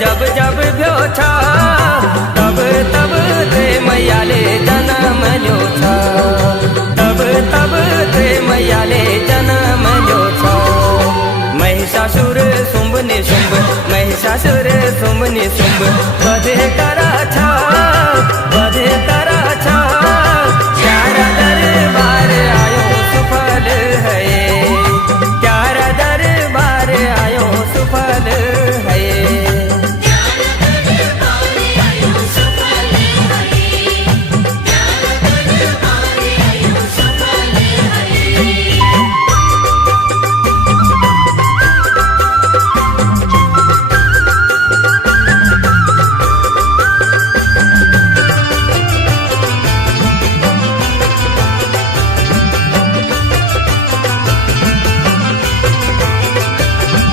जब जब भ्यो छ तब तब ते मैयाले जन्म ल्यो छ तब तब ते मैयाले जन्म ल्यो छ महिषासुर शुम्भ निशुम्भ महिषासुर शुम्भ निशुम्भ वधे करा छ वधे करा